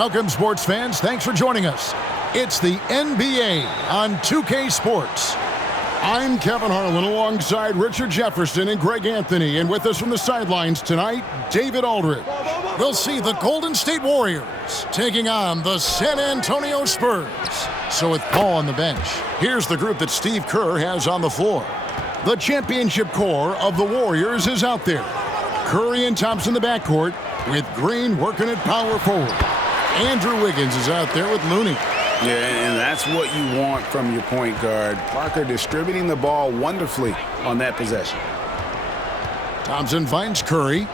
Welcome, sports fans. Thanks for joining us. It's the NBA on 2K Sports. I'm Kevin Harlan alongside Richard Jefferson and Greg Anthony. And with us from the sidelines tonight, David Aldridge. We'll see the Golden State Warriors taking on the San Antonio Spurs. So with Paul on the bench, here's the group that Steve Kerr has on the floor. The championship core of the Warriors is out there. Curry and Thompson in the backcourt, with Green working at power forward. Andrew Wiggins is out there with Looney. Yeah, and that's what you want from your point guard. Parker distributing the ball wonderfully on that possession. Thompson finds Curry.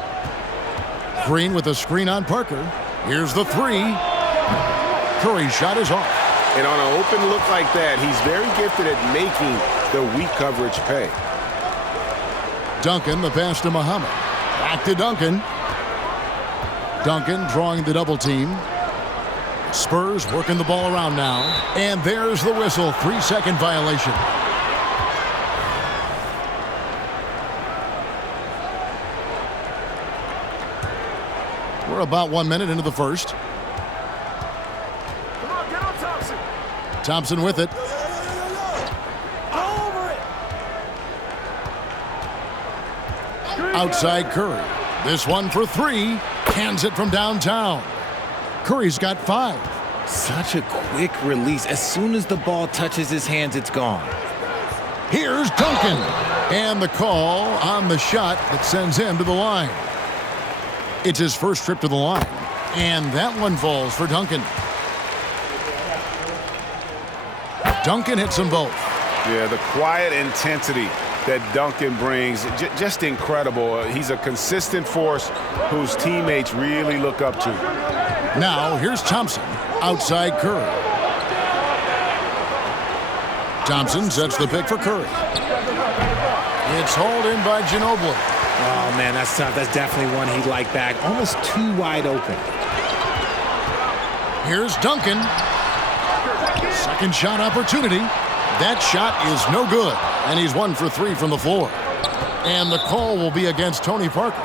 Green with a screen on Parker. Here's the three. Curry's shot is off. And on an open look like that, he's very gifted at making the weak coverage pay. Duncan, the pass to Muhammad. Back to Duncan. Duncan drawing the double team. Spurs working the ball around now. And there's the whistle. 3-second violation. We're about 1 minute into the first. Come on, get on Thompson. Thompson with it. Go over it. Outside Curry. This one for three. Hands it from downtown. Curry's got 5. Such a quick release. As soon as the ball touches his hands, it's gone. Here's Duncan. And the call on the shot that sends him to the line. It's his first trip to the line. And that one falls for Duncan. Duncan hits them both. Yeah, the quiet intensity that Duncan brings, just incredible. He's a consistent force whose teammates really look up to. Now, here's Thompson, outside Curry. Thompson sets the pick for Curry. It's hauled in by Ginobili. Oh, man, that's tough. That's definitely one he'd like back. Almost too wide open. Here's Duncan. Second shot opportunity. That shot is no good, and he's 1 for 3 from the floor. And the call will be against Tony Parker.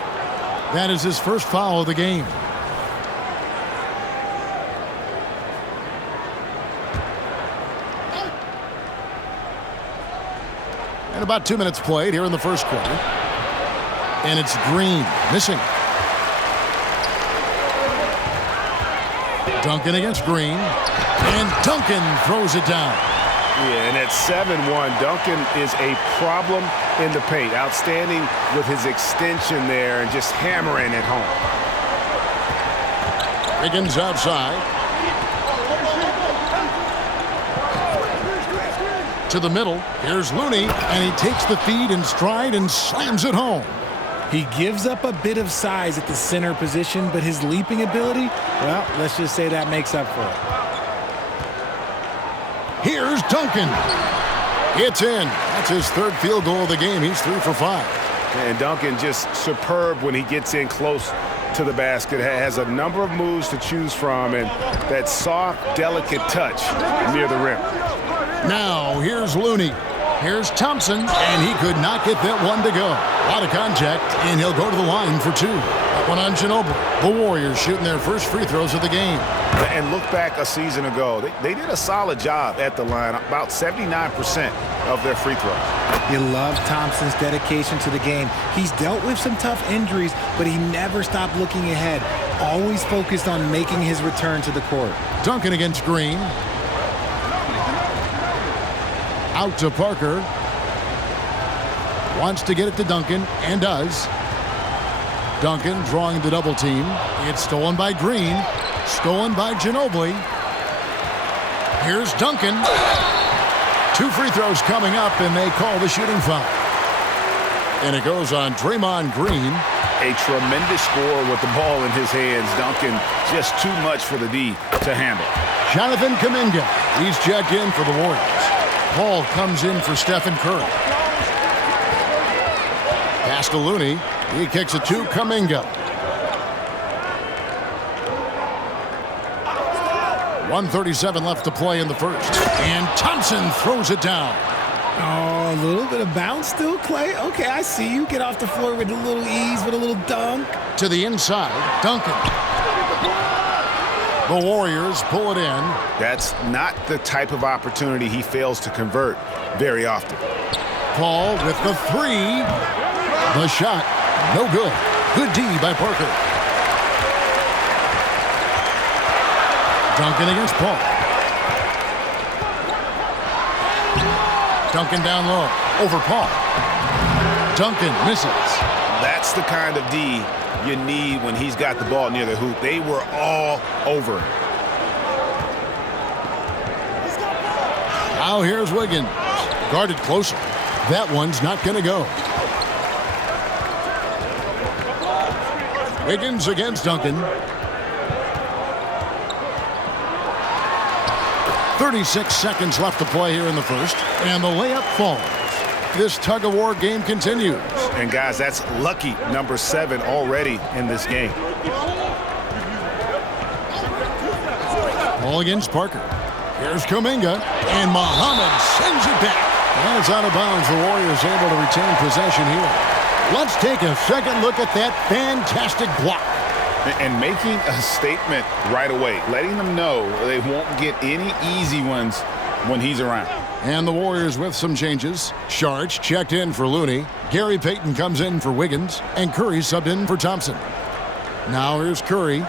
That is his first foul of the game. And about 2 minutes played here in the first quarter. And it's Green missing. Duncan against Green. And Duncan throws it down. Yeah, and at 7-1, Duncan is a problem in the paint. Outstanding with his extension there and just hammering it home. Wiggins outside. To the middle. Here's Looney, and he takes the feed in stride and slams it home. He gives up a bit of size at the center position, but his leaping ability, well, let's just say that makes up for it. Here's Duncan. It's in. That's his third field goal of the game. He's 3 for 5. And Duncan just superb when he gets in close to the basket. Has a number of moves to choose from, and that soft, delicate touch near the rim. Now, here's Looney. Here's Thompson, and he could not get that one to go. A lot of contact, and he'll go to the line for 2. That one on Ginobili. The Warriors shooting their first free throws of the game. And look back a season ago. They did a solid job at the line, about 79% of their free throws. You love Thompson's dedication to the game. He's dealt with some tough injuries, but he never stopped looking ahead. Always focused on making his return to the court. Duncan against Green. Out to Parker. Wants to get it to Duncan, and does. Duncan drawing the double team. It's stolen by Green. Stolen by Ginobili. Here's Duncan. 2 free throws coming up, and they call the shooting foul. And it goes on Draymond Green. A tremendous score with the ball in his hands. Duncan just too much for the D to handle. Jonathan Kuminga. He's checked in for the Warriors. Paul comes in for Stephen Curry. Pass to Looney. He kicks it to Kuminga. 1:37 left to play in the first. And Thompson throws it down. Oh, a little bit of bounce still, Clay. Okay, I see you. Get off the floor with a little ease, with a little dunk. To the inside, Duncan. The Warriors pull it in. That's not the type of opportunity he fails to convert very often. Paul with the three. The shot, no good. Good D by Parker. Duncan against Paul. Duncan down low, over Paul. Duncan misses. That's the kind of D you need when he's got the ball near the hoop. They were all over him. Now here's Wiggins. Guarded closer. That one's not going to go. Wiggins against Duncan. 36 seconds left to play here in the first. And the layup falls. This tug-of-war game continues. And guys, that's lucky number 7 already in this game. Ball against Parker. Here's Kuminga. And Muhammad sends it back. And it's out of bounds. The Warriors able to retain possession here. Let's take a second look at that fantastic block. And making a statement right away, letting them know they won't get any easy ones when he's around. And the Warriors with some changes. Sharch checked in for Looney. Gary Payton comes in for Wiggins. And Curry subbed in for Thompson. Now here's Curry.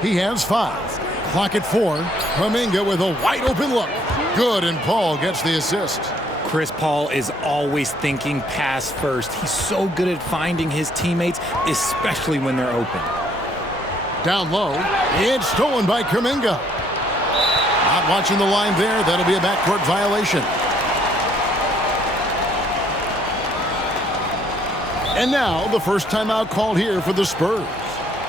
He has 5. Clock at 4. Kuminga with a wide open look. Good, and Paul gets the assist. Chris Paul is always thinking pass first. He's so good at finding his teammates, especially when they're open. Down low. It's stolen by Kuminga. Not watching the line there. That'll be a backcourt violation. And now the first timeout called here for the Spurs.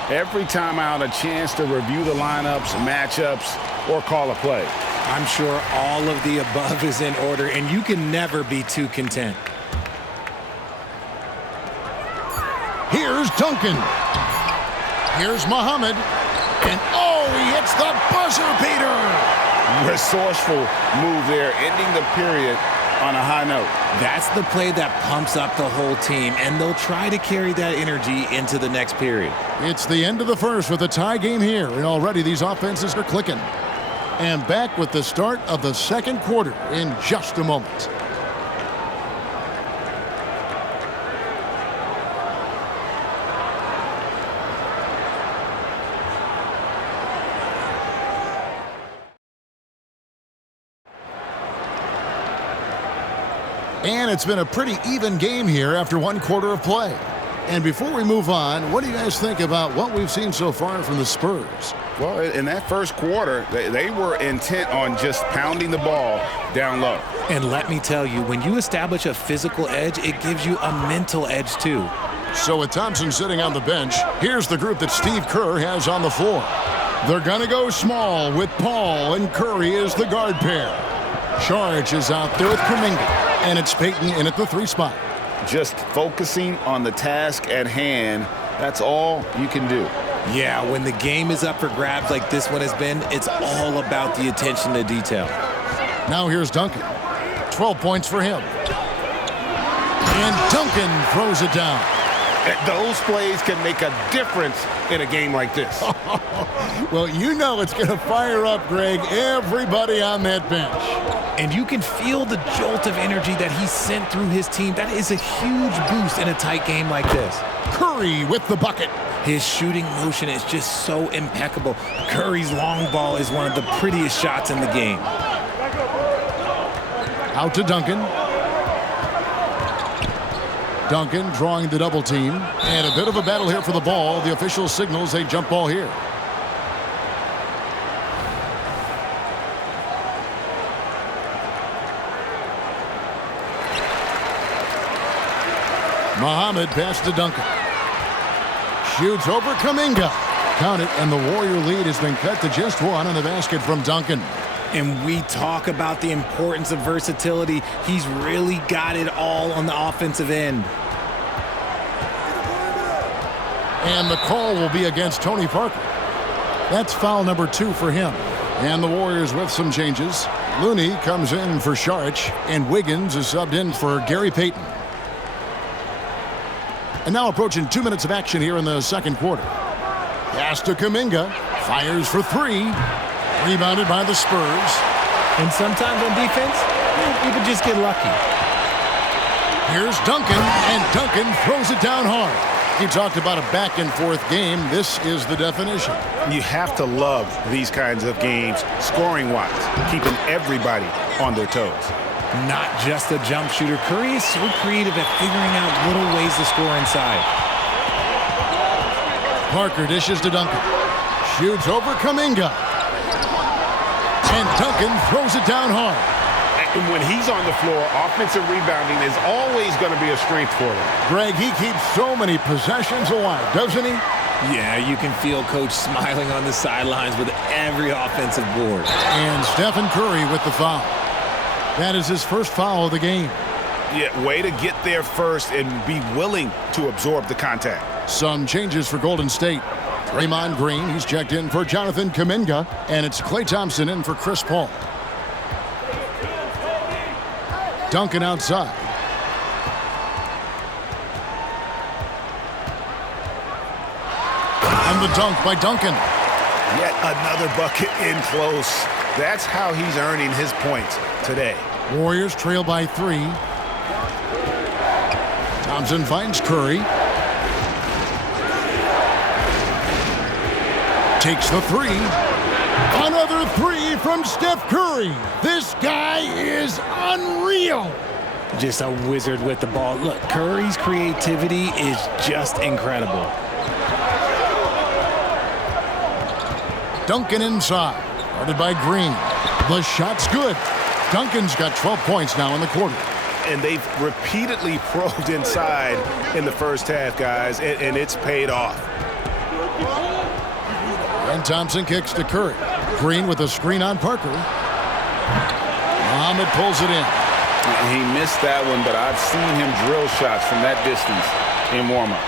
Every timeout, a chance to review the lineups, matchups, or call a play. I'm sure all of the above is in order, and you can never be too content. Here's Duncan. Here's Muhammad. And oh, he hits the buzzer beater. Resourceful move there, ending the period on a high note. That's the play that pumps up the whole team, and they'll try to carry that energy into the next period. It's the end of the first with a tie game here, and already these offenses are clicking. And back with the start of the second quarter in just a moment. And it's been a pretty even game here after one quarter of play. And before we move on, what do you guys think about what we've seen so far from the Spurs? Well, in that first quarter, they were intent on just pounding the ball down low. And let me tell you, when you establish a physical edge, it gives you a mental edge too. So with Thompson sitting on the bench, here's the group that Steve Kerr has on the floor. They're going to go small with Paul and Curry as the guard pair. Sharch is out there with Kuminga, and it's Payton in at the 3 spot. Just focusing on the task at hand, that's all you can do. Yeah, when the game is up for grabs like this one has been, it's all about the attention to detail. Now here's Duncan. 12 points for him. And Duncan throws it down. Those plays can make a difference in a game like this. Well, you know it's going to fire up, Greg, everybody on that bench. And you can feel the jolt of energy that he sent through his team. That is a huge boost in a tight game like this. Curry with the bucket. His shooting motion is just so impeccable. Curry's long ball is one of the prettiest shots in the game. Out to Duncan. Duncan drawing the double team. And a bit of a battle here for the ball. The official signals a jump ball here. Muhammad pass to Duncan. Shoots over Kuminga. Count it, and the Warrior lead has been cut to just 1 on the basket from Duncan. And we talk about the importance of versatility. He's really got it all on the offensive end. And the call will be against Tony Parker. That's foul number 2 for him. And the Warriors with some changes. Looney comes in for Sharch, and Wiggins is subbed in for Gary Payton. And now approaching 2 minutes of action here in the second quarter. Pass to Kuminga. Fires for three. Rebounded by the Spurs. And sometimes on defense, you could just get lucky. Here's Duncan, and Duncan throws it down hard. He talked about a back-and-forth game. This is the definition. You have to love these kinds of games, scoring-wise, keeping everybody on their toes. Not just a jump shooter. Curry is so creative at figuring out little ways to score inside. Parker dishes to Duncan. Shoots over Kuminga. And Duncan throws it down hard. And when he's on the floor, offensive rebounding is always going to be a strength for him. Greg, he keeps so many possessions alive, doesn't he? Yeah, you can feel Coach smiling on the sidelines with every offensive board. And Stephen Curry with the foul. That is his first foul of the game. Yeah, way to get there first and be willing to absorb the contact. Some changes for Golden State. Draymond Green, he's checked in for Jonathan Kuminga, and it's Klay Thompson in for Chris Paul. Duncan outside. And the dunk by Duncan. Yet another bucket in close. That's how he's earning his points today. Warriors trail by 3. Thompson finds Curry. Takes the 3. Another 3 from Steph Curry. This guy is unreal. Just a wizard with the ball. Look, Curry's creativity is just incredible. Duncan inside. Guarded by Green. The shot's good. Duncan's got 12 points now in the quarter. And they've repeatedly probed inside in the first half, guys, and it's paid off. And Thompson kicks to Curry. Green with a screen on Parker. Muhammad pulls it in. He missed that one, but I've seen him drill shots from that distance in warm-up.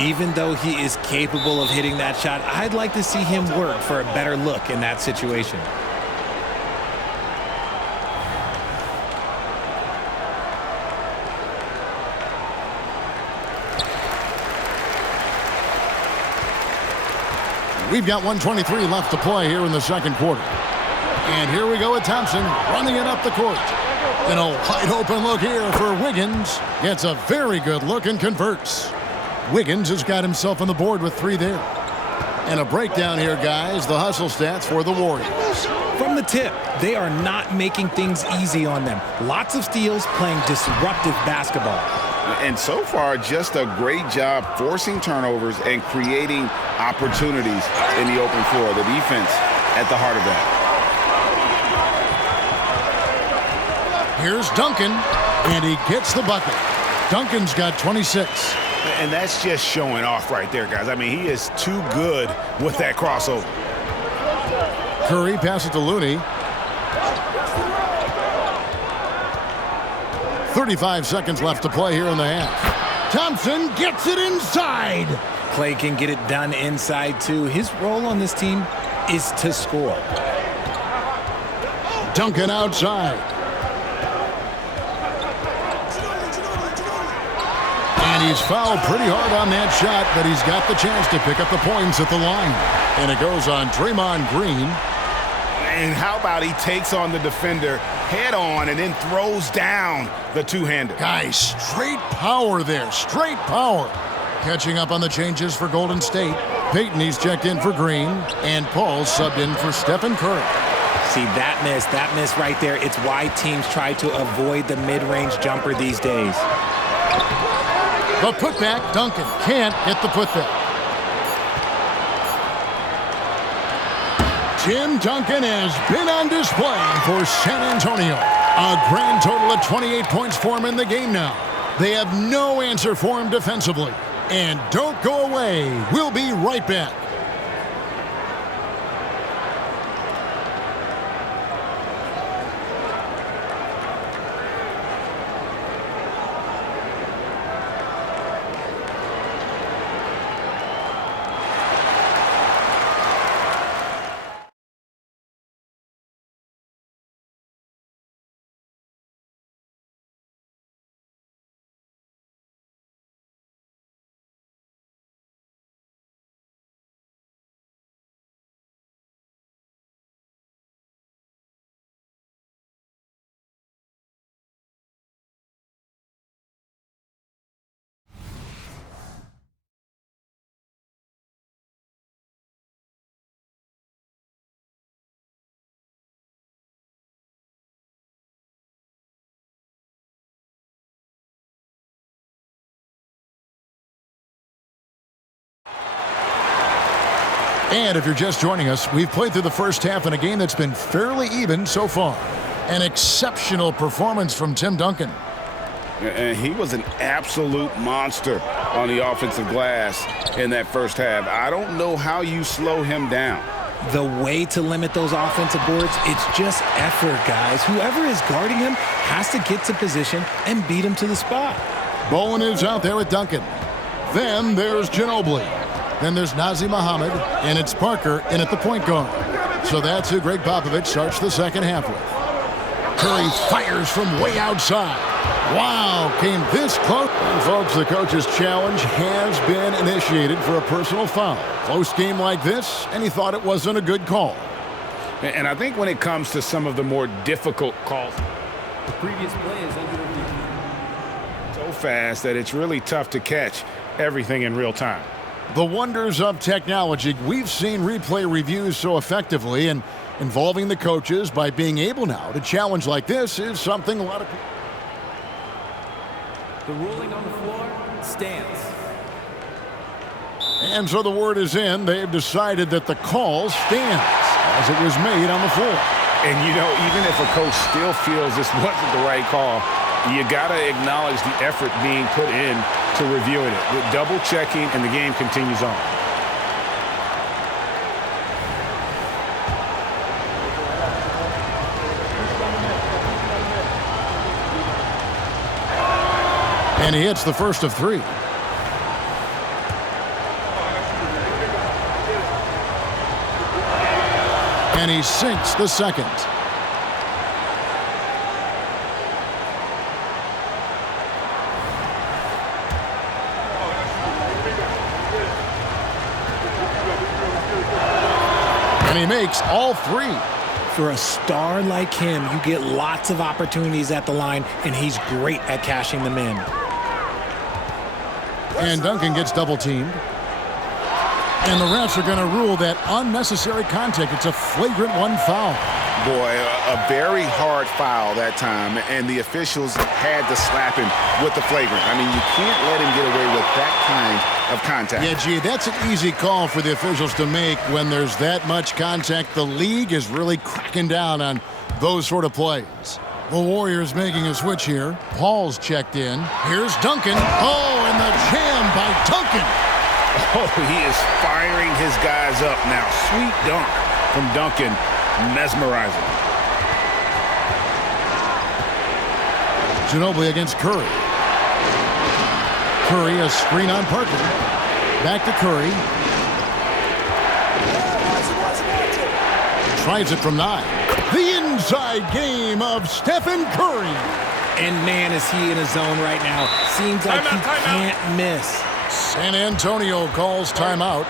Even though he is capable of hitting that shot, I'd like to see him work for a better look in that situation. We've got 1:23 left to play here in the second quarter. And here we go with Thompson running it up the court. And a wide open look here for Wiggins. Gets a very good look and converts. Wiggins has got himself on the board with 3 there. And a breakdown here, guys. The hustle stats for the Warriors. From the tip, they are not making things easy on them. Lots of steals, playing disruptive basketball. And so far, just a great job forcing turnovers and creating opportunities in the open floor. The defense at the heart of that. Here's Duncan, and he gets the bucket. Duncan's got 26. And that's just showing off right there, guys. I mean, he is too good with that crossover. Curry passes to Looney. 35 seconds left to play here in the half. Thompson gets it inside. Klay can get it done inside, too. His role on this team is to score. Duncan outside. And he's fouled pretty hard on that shot, but he's got the chance to pick up the points at the line. And it goes on Draymond Green. And how about he takes on the defender head on and then throws down the two-hander. Guys, straight power there, straight power. Catching up on the changes for Golden State. Peyton, he's checked in for Green, and Paul subbed in for Stephen Curry. See, that miss right there, it's why teams try to avoid the mid-range jumper these days. The putback, Duncan can't get the putback. Tim Duncan has been on display for San Antonio. A grand total of 28 points for him in the game now. They have no answer for him defensively. And don't go away. We'll be right back. And if you're just joining us, we've played through the first half in a game that's been fairly even so far. An exceptional performance from Tim Duncan. And he was an absolute monster on the offensive glass in that first half. I don't know how you slow him down. The way to limit those offensive boards, it's just effort, guys. Whoever is guarding him has to get to position and beat him to the spot. Bowen is out there with Duncan. Then there's Ginobili. Then there's Nazr Mohammed, and it's Parker in at the point guard. So that's who Greg Popovich starts the second half with. Curry fires from way outside. Wow, came this close. And folks, the coach's challenge has been initiated for a personal foul. Close game like this, and he thought it wasn't a good call. And I think when it comes to some of the more difficult calls, The previous play is under review. so fast that it's really tough to catch everything in real time. The wonders of technology. We've seen replay reviews so effectively, and involving the coaches by being able now to challenge like this is something a lot of people. The ruling on the floor stands. And so the word is in. They've decided that the call stands as it was made on the floor. And, you know, even if a coach still feels this wasn't the right call, you got to acknowledge the effort being put in to reviewing it. With double checking, and the game continues on. And he hits the first of three. And he sinks the second. And he makes all three. For a star like him, you get lots of opportunities at the line, and he's great at cashing them in. And Duncan gets double teamed. And the refs are going to rule that unnecessary contact. It's a flagrant one foul. Boy, a very hard foul that time, and the officials had to slap him with the flagrant. I mean, you can't let him get away with that kind of contact. Yeah, gee, that's an easy call for the officials to make when there's that much contact. The league is really cracking down on those sort of plays. The Warriors making a switch here. Paul's checked in. Here's Duncan. Oh, and the jam by Duncan. Oh, he is firing his guys up now. Sweet dunk from Duncan. Mesmerizing. Ginobili against Curry. Curry, a screen on Parker. Back to Curry. Tries it from 9. The inside game of Stephen Curry. And man, is he in a zone right now. Seems like he can't miss. San Antonio calls timeout.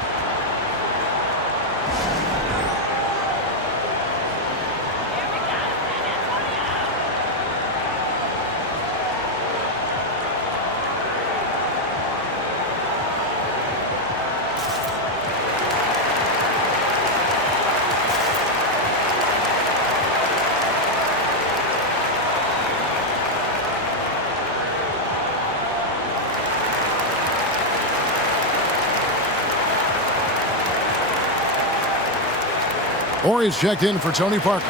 Horry's checked in for Tony Parker.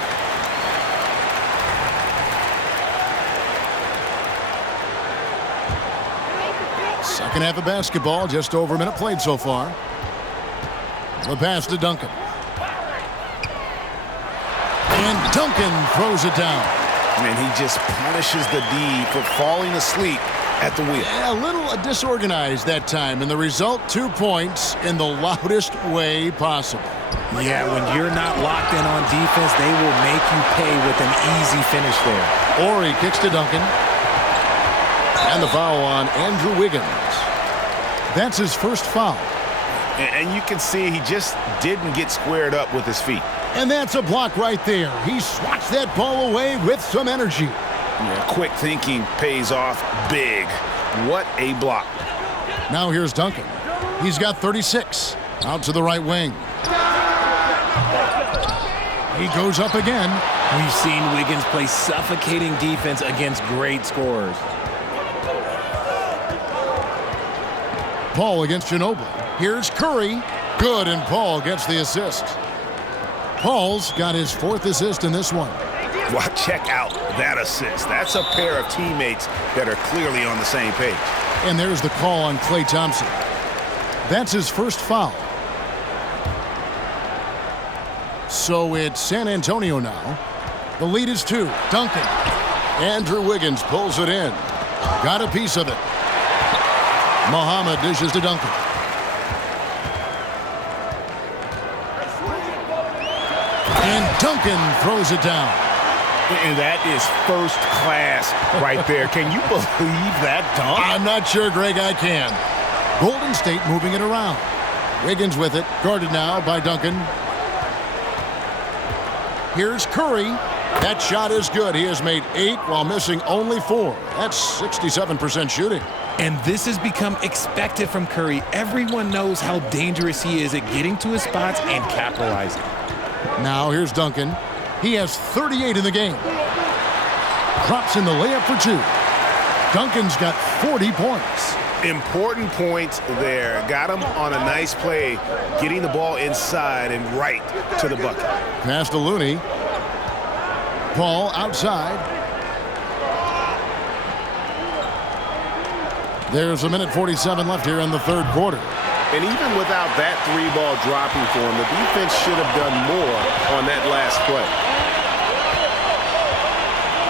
Second half of basketball, just over a minute played so far. The pass to Duncan. And Duncan throws it down. And he just punishes the D for falling asleep at the wheel. Yeah, a little disorganized that time, and the result, 2 points in the loudest way possible. Yeah, when you're not locked in on defense, they will make you pay with an easy finish there. Horry kicks to Duncan. And the foul on Andrew Wiggins. That's his first foul. And you can see he just didn't get squared up with his feet. And that's a block right there. He swats that ball away with some energy. Yeah, quick thinking pays off big. What a block. Now here's Duncan. He's got 36. Out to the right wing. He goes up again. We've seen Wiggins play suffocating defense against great scorers. Paul against Ginobili. Here's Curry. Good, and Paul gets the assist. Paul's got his 4th assist in this one. Well, check out that assist. That's a pair of teammates that are clearly on the same page. And there's the call on Klay Thompson. That's his first foul. So it's San Antonio now. The lead is 2. Duncan. Andrew Wiggins pulls it in. Got a piece of it. Muhammad dishes to Duncan. And Duncan throws it down. And that is first class right there. Can you believe that dunk? I'm not sure, Greg, I can. Golden State moving it around. Wiggins with it, guarded now by Duncan. Here's Curry. That shot is good. He has made 8 while missing only 4. That's 67% shooting. And this has become expected from Curry. Everyone knows how dangerous he is at getting to his spots and capitalizing. Now here's Duncan. He has 38 in the game. Drops in the layup for 2. Duncan's got 40 points. Important points there. Got him on a nice play, getting the ball inside and right to the bucket. Pass to Looney. Paul outside. There's 1:47 left here in the 3rd quarter. And even without that 3-ball dropping for him, the defense should have done more on that last play.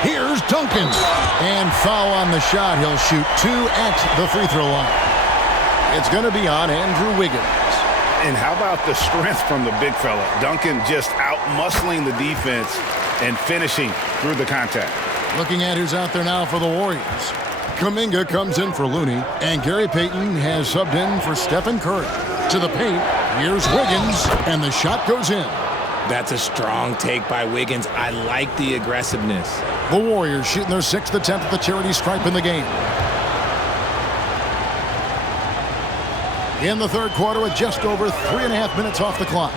Here's Duncan. And foul on the shot. He'll shoot 2 at the free throw line. It's going to be on Andrew Wiggins. And how about the strength from the big fella? Duncan just out-muscling the defense and finishing through the contact. Looking at who's out there now for the Warriors. Kuminga comes in for Looney, and Gary Payton has subbed in for Stephen Curry. To the paint, here's Wiggins, and the shot goes in. That's a strong take by Wiggins. I like the aggressiveness. The Warriors shooting their 6th attempt at the charity stripe in the game. In the 3rd quarter with just over 3.5 minutes off the clock.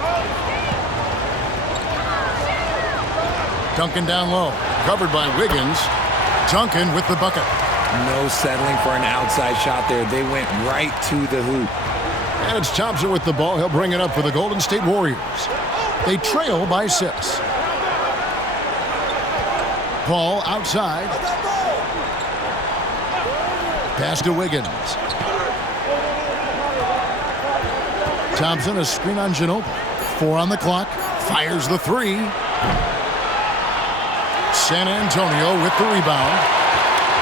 Duncan down low, covered by Wiggins. Duncan with the bucket. No settling for an outside shot there. They went right to the hoop. And it's Thompson with the ball. He'll bring it up for the Golden State Warriors. They trail by 6. Paul outside. Pass to Wiggins. Thompson, a screen on Ginobili. 4 on the clock. Fires the 3. San Antonio with the rebound.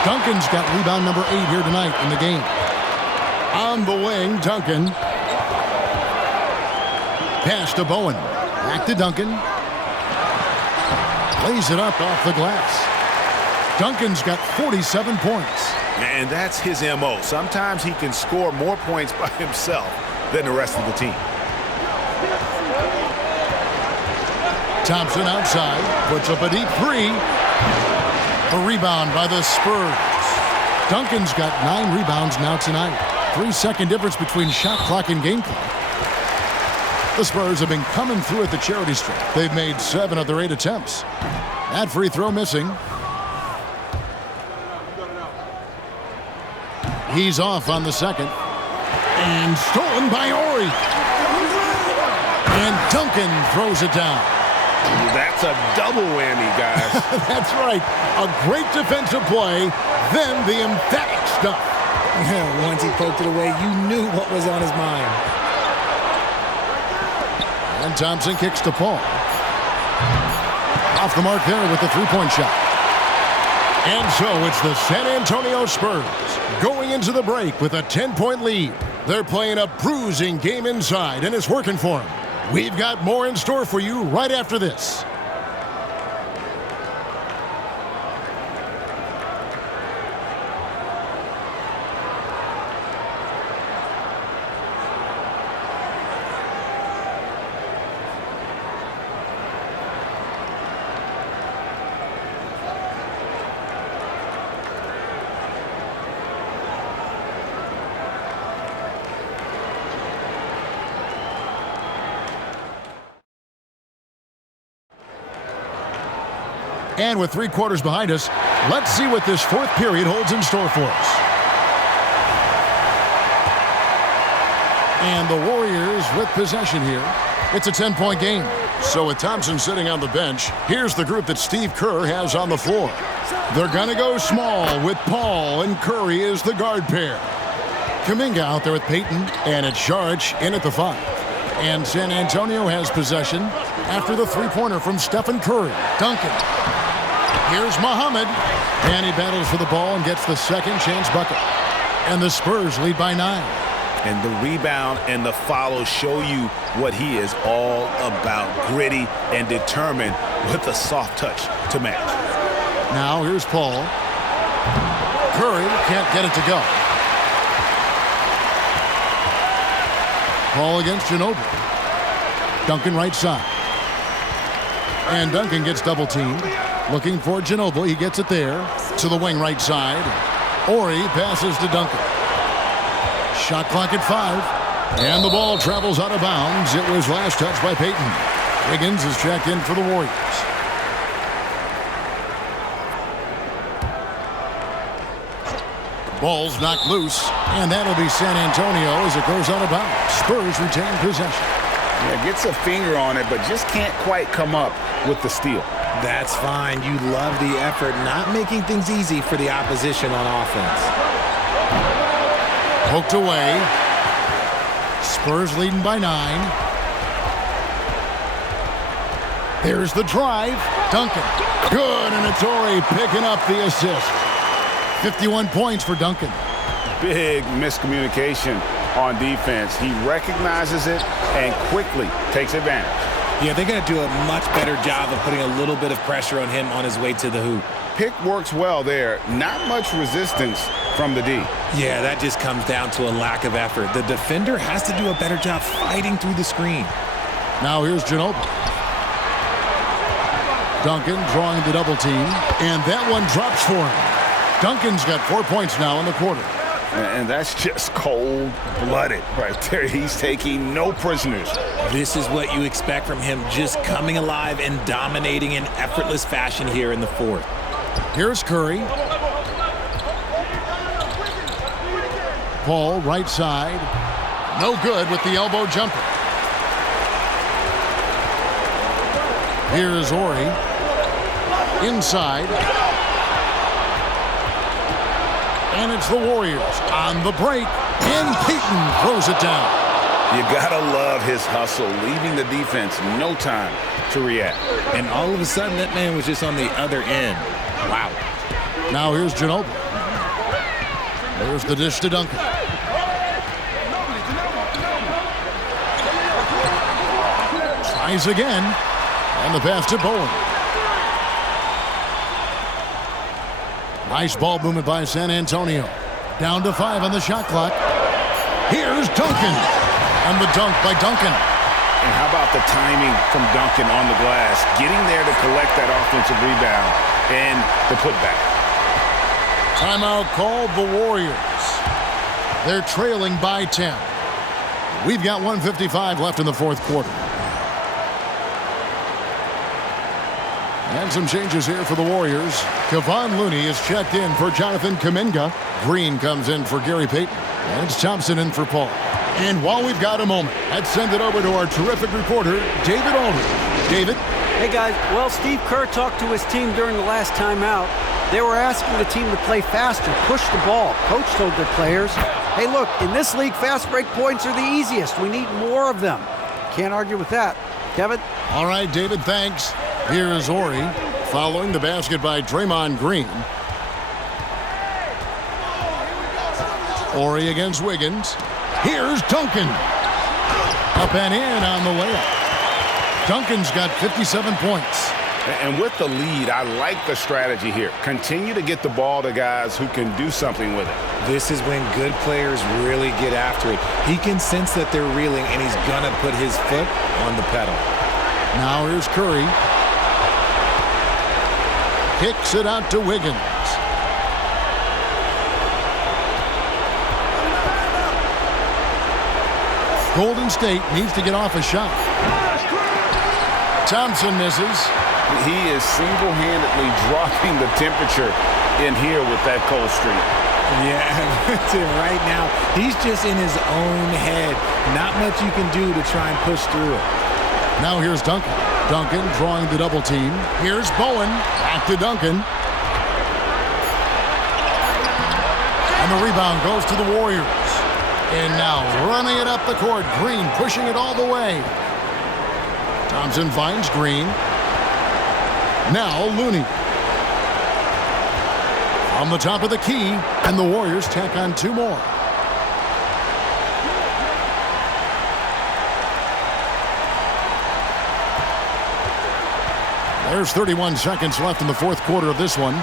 Duncan's got rebound number 8 here tonight in the game. On the wing, Duncan. Pass to Bowen. Back to Duncan. Lays it up off the glass. Duncan's got 47 points. And that's his MO. Sometimes he can score more points by himself than the rest of the team. Thompson outside. Puts up a deep 3. A rebound by the Spurs. Duncan's got 9 rebounds now tonight. 3-second difference between shot clock and game clock. The Spurs have been coming through at the charity stripe. They've made 7 of their 8 attempts. That free throw missing. He's off on the second. And stolen by Ori. And Duncan throws it down. That's a double whammy, guys. That's right. A great defensive play, then the emphatic stuff. Once he poked it away, you knew what was on his mind. And Thompson kicks to Paul. Off the mark there with the 3-point shot. And so it's the San Antonio Spurs going into the break with a 10-point lead. They're playing a bruising game inside, and it's working for them. We've got more in store for you right after this. And with 3 quarters behind us, let's see what this 4th period holds in store for us. And the Warriors with possession here. It's a 10-point game. So with Thompson sitting on the bench, here's the group that Steve Kerr has on the floor. They're going to go small with Paul and Curry as the guard pair. Kuminga out there with Payton, and it's Saric in at the 5. And San Antonio has possession after the three-pointer from Stephen Curry. Duncan. Here's Muhammad, and he battles for the ball and gets the second chance bucket. And the Spurs lead by 9. And the rebound and the follow show you what he is all about. Gritty and determined with a soft touch to match. Now here's Paul. Curry can't get it to go. Paul against Ginobili. Duncan right side. And Duncan gets double teamed. Looking for Ginobili. He gets it there to the wing right side. Ori passes to Duncan. Shot clock at 5. And the ball travels out of bounds. It was last touched by Payton. Wiggins is checked in for the Warriors. Ball's knocked loose, and that'll be San Antonio as it goes out of bounds. Spurs retain possession. Yeah, gets a finger on it, but just can't quite come up with the steal. That's fine. You love the effort, not making things easy for the opposition on offense. Poked away. Spurs leading by 9. There's the drive. Duncan. Good, and it's Ori picking up the assist. 51 points for Duncan. Big miscommunication on defense. He recognizes it and quickly takes advantage. Yeah, they're going to do a much better job of putting a little bit of pressure on him on his way to the hoop. Pick works well there. Not much resistance from the D. Yeah, that just comes down to a lack of effort. The defender has to do a better job fighting through the screen. Now here's Ginobili. Duncan drawing the double team, and that one drops for him. Duncan's got 4 points now in the quarter. And that's just cold-blooded right there. He's taking no prisoners. This is what you expect from him, just coming alive and dominating in effortless fashion here in the fourth. Here's Curry. Paul, right side. No good with the elbow jumper. Here's Ori. Inside. And it's the Warriors on the break. And Payton throws it down. You gotta love his hustle, leaving the defense no time to react. And all of a sudden, that man was just on the other end. Wow. Now here's Ginobili. There's the dish to Duncan. Tries again. And the pass to Bowen. Nice ball movement by San Antonio. Down to 5 on the shot clock. Here's Duncan. And the dunk by Duncan. And how about the timing from Duncan on the glass, getting there to collect that offensive rebound and the putback. Timeout called the Warriors. They're trailing by 10. We've got 1:55 left in the fourth quarter. And some changes here for the Warriors. Kevon Looney is checked in for Jonathan Kuminga. Green comes in for Gary Payton. And it's Thompson in for Paul. And while we've got a moment, let's send it over to our terrific reporter, David Aldridge. David? Hey, guys. Well, Steve Kerr talked to his team during the last timeout. They were asking the team to play faster, push the ball. Coach told their players, hey, look, in this league, fast break points are the easiest. We need more of them. Can't argue with that. Kevin? All right, David, thanks. Here is Ori, following the basket by Draymond Green. Ori against Wiggins. Here's Duncan. Up and in on the layup. Duncan's got 57 points. And with the lead, I like the strategy here. Continue to get the ball to guys who can do something with it. This is when good players really get after it. He can sense that they're reeling, and he's going to put his foot on the pedal. Now here's Curry. Kicks it out to Wiggins. Golden State needs to get off a shot. Thompson misses. He is single-handedly dropping the temperature in here with that cold streak. Yeah, right now, he's just in his own head. Not much you can do to try and push through it. Now here's Duncan. Duncan drawing the double team. Here's Bowen. Back to Duncan. And the rebound goes to the Warriors. And now running it up the court. Green pushing it all the way. Thompson finds Green. Now Looney. On the top of the key. And the Warriors tack on 2 more. There's 31 seconds left in the 4th quarter of this one.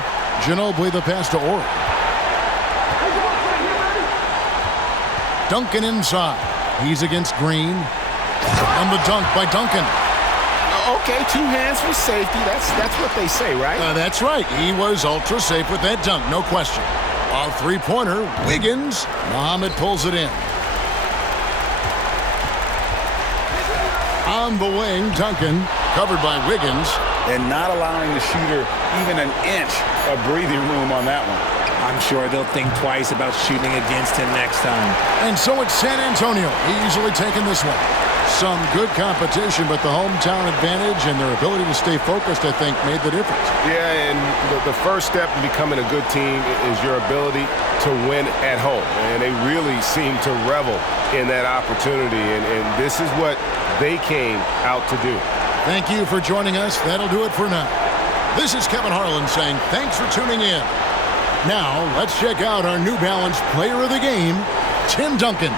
Ginobili the pass to Orr. Duncan inside. He's against Green. And the dunk by Duncan. Okay, 2 hands for safety. That's what they say, right? That's right. He was ultra safe with that dunk, no question. A 3-pointer, Wiggins. Muhammad pulls it in. On the wing, Duncan, covered by Wiggins. And not allowing the shooter even an inch of breathing room on that one. I'm sure they'll think twice about shooting against him next time. And so it's San Antonio easily taking this one. Some good competition, but the hometown advantage and their ability to stay focused, I think, made the difference. Yeah, and the first step in becoming a good team is your ability to win at home. And they really seem to revel in that opportunity, and this is what they came out to do. Thank you for joining us. That'll do it for now. This is Kevin Harlan saying thanks for tuning in. Now, let's check out our New Balance Player of the Game, Tim Duncan.